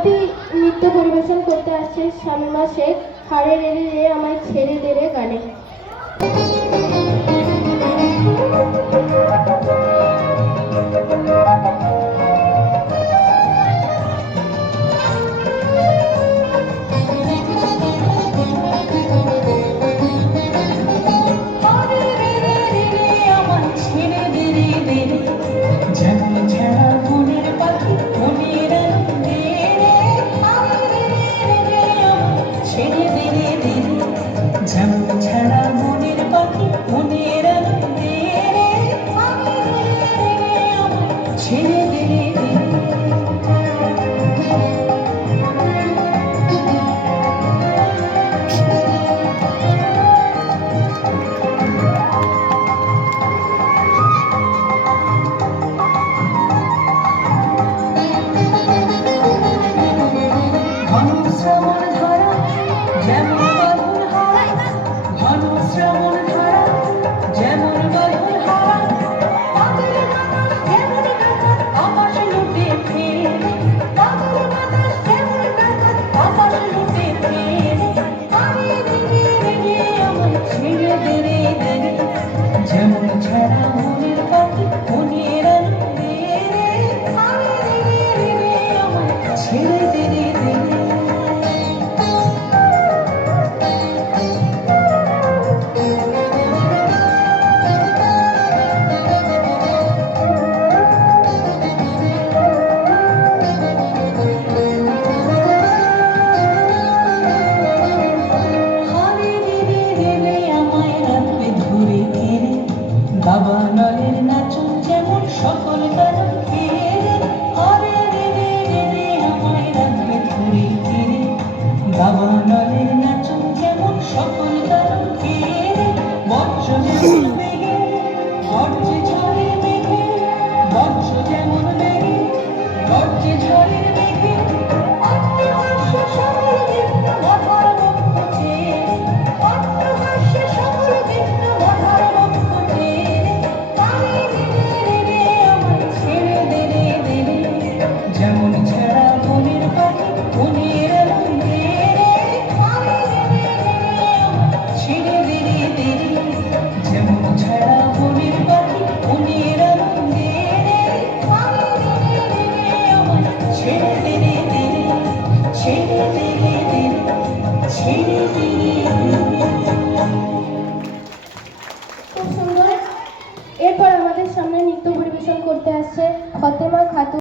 অতি নৃত্য পরিবেশন করতে আসছে শামিমা শেখ। হারে রে রে আমায় ছেড়ে দে ছেড়ে দাবানলের নাচন যেমন সকল কারণ কেড়ে বজ্রমে বেগে বজ্রে ঝরে বেগে বজ্র যেমন বেগে বজ্রে ঝরে এরপর আমাদের সামনে নৃত্য পরিবেশন করতে আসছে ফতেমা খাতুন।